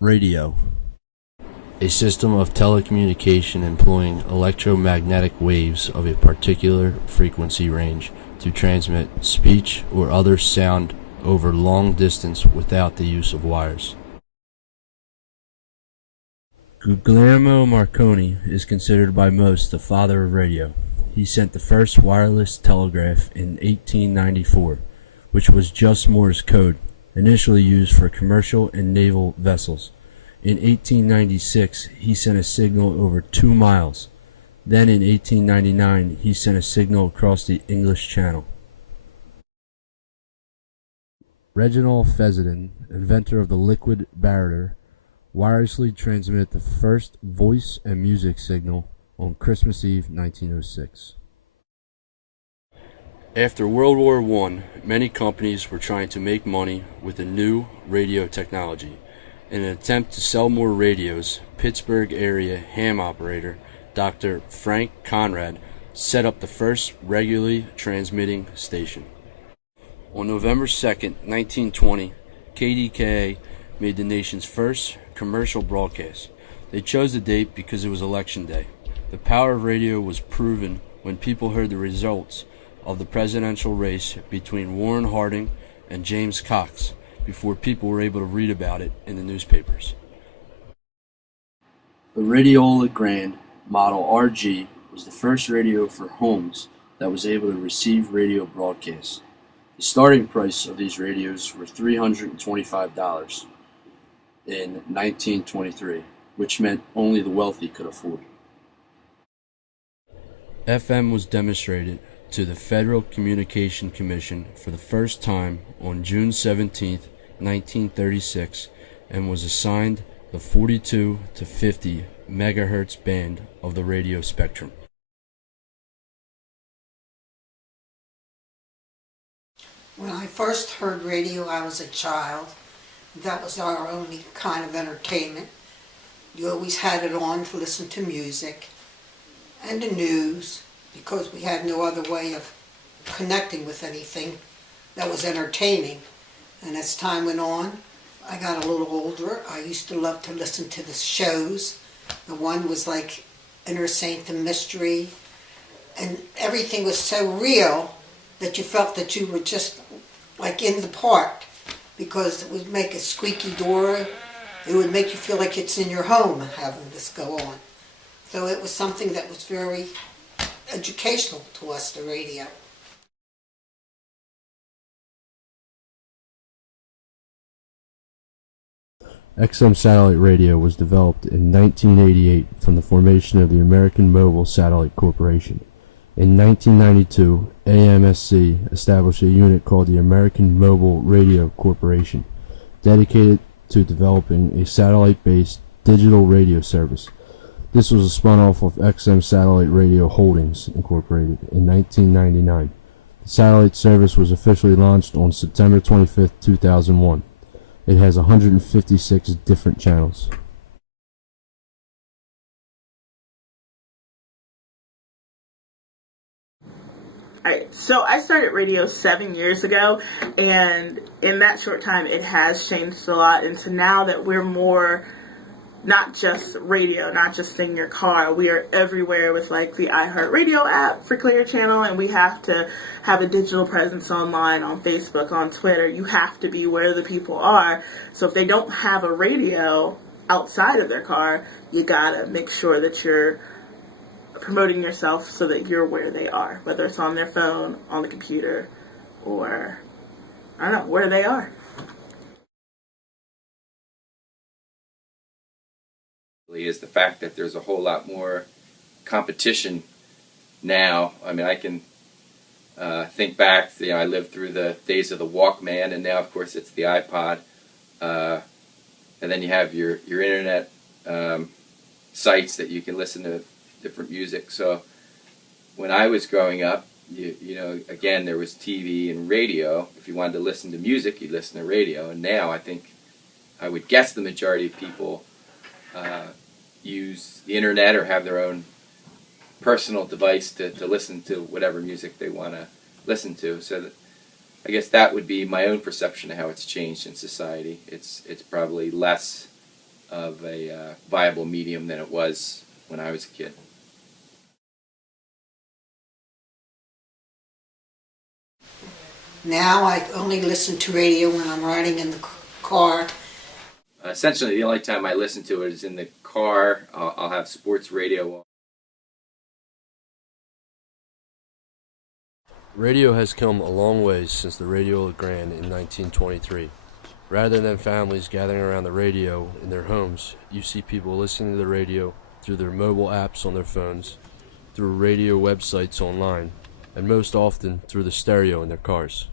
Radio. A system of telecommunication employing electromagnetic waves of a particular frequency range to transmit speech or other sound over long distance without the use of wires. Guglielmo Marconi is considered by most the father of radio. He sent the first wireless telegraph in 1894, which was just Morse code, initially used for commercial and naval vessels. In 1896, he sent a signal over 2 miles. Then in 1899, he sent a signal across the English Channel. Reginald Fessenden, inventor of the liquid barretter, wirelessly transmitted the first voice and music signal on Christmas Eve 1906. After World War I, many companies were trying to make money with the new radio technology. In an attempt to sell more radios, Pittsburgh area ham operator Dr. Frank Conrad set up the first regularly transmitting station. On November 2, 1920, KDKA made the nation's first commercial broadcast. They chose the date because it was Election Day. The power of radio was proven when people heard the results of the presidential race between Warren Harding and James Cox before people were able to read about it in the newspapers. The Radiola Grand Model RG was the first radio for homes that was able to receive radio broadcasts. The starting price of these radios were $325 in 1923, which meant only the wealthy could afford. FM was demonstrated to the Federal Communication Commission for the first time on June 17, 1936, and was assigned the 42 to 50 megahertz band of the radio spectrum. When I first heard radio, I was a child. That was our only kind of entertainment. You always had it on to listen to music and the news, because we had no other way of connecting with anything that was entertaining. And as time went on, I got a little older. I used to love to listen to the shows. The one was like Inner Sanctum Mystery, and everything was so real that you felt that you were just like in the park, because it would make a squeaky door. It would make you feel like it's in your home having this go on. So it was something that was very educational to us, the radio. XM satellite radio was developed in 1988 from the formation of the American Mobile Satellite Corporation. In 1992, AMSC established a unit called the American Mobile Radio Corporation, dedicated to developing a satellite-based digital radio service. This was a spun-off of XM Satellite Radio Holdings, Incorporated, in 1999. The satellite service was officially launched on September 25, 2001. It has 156 different channels. Alright, so I started radio 7 years ago, and in that short time it has changed a lot into now that we're more not just radio, not just in your car. We are everywhere with like the iHeartRadio app for Clear Channel, and we have to have a digital presence online, on Facebook, on Twitter. You have to be where the people are. So if they don't have a radio outside of their car, you gotta make sure that you're promoting yourself so that you're where they are, whether it's on their phone, on the computer, or I don't know, where they are. Is the fact that there's a whole lot more competition now. I mean, I can think back, I lived through the days of the Walkman, and now of course it's the iPod, and then you have your internet sites that you can listen to different music. So when I was growing up, you know, again, there was TV and radio. If you wanted to listen to music, you'd listen to radio. And now I think, I would guess the majority of people use the internet or have their own personal device to listen to whatever music they want to listen to. So that I guess that would be my own perception of how it's changed in society. It's probably less of a viable medium than it was when I was a kid. Now I only listen to radio when I'm riding in the car. Essentially, the only time I listen to it is in the car. I'll have sports radio on. Radio has come a long way since the Radio Grand in 1923. Rather than families gathering around the radio in their homes, you see people listening to the radio through their mobile apps on their phones, through radio websites online, and most often through the stereo in their cars.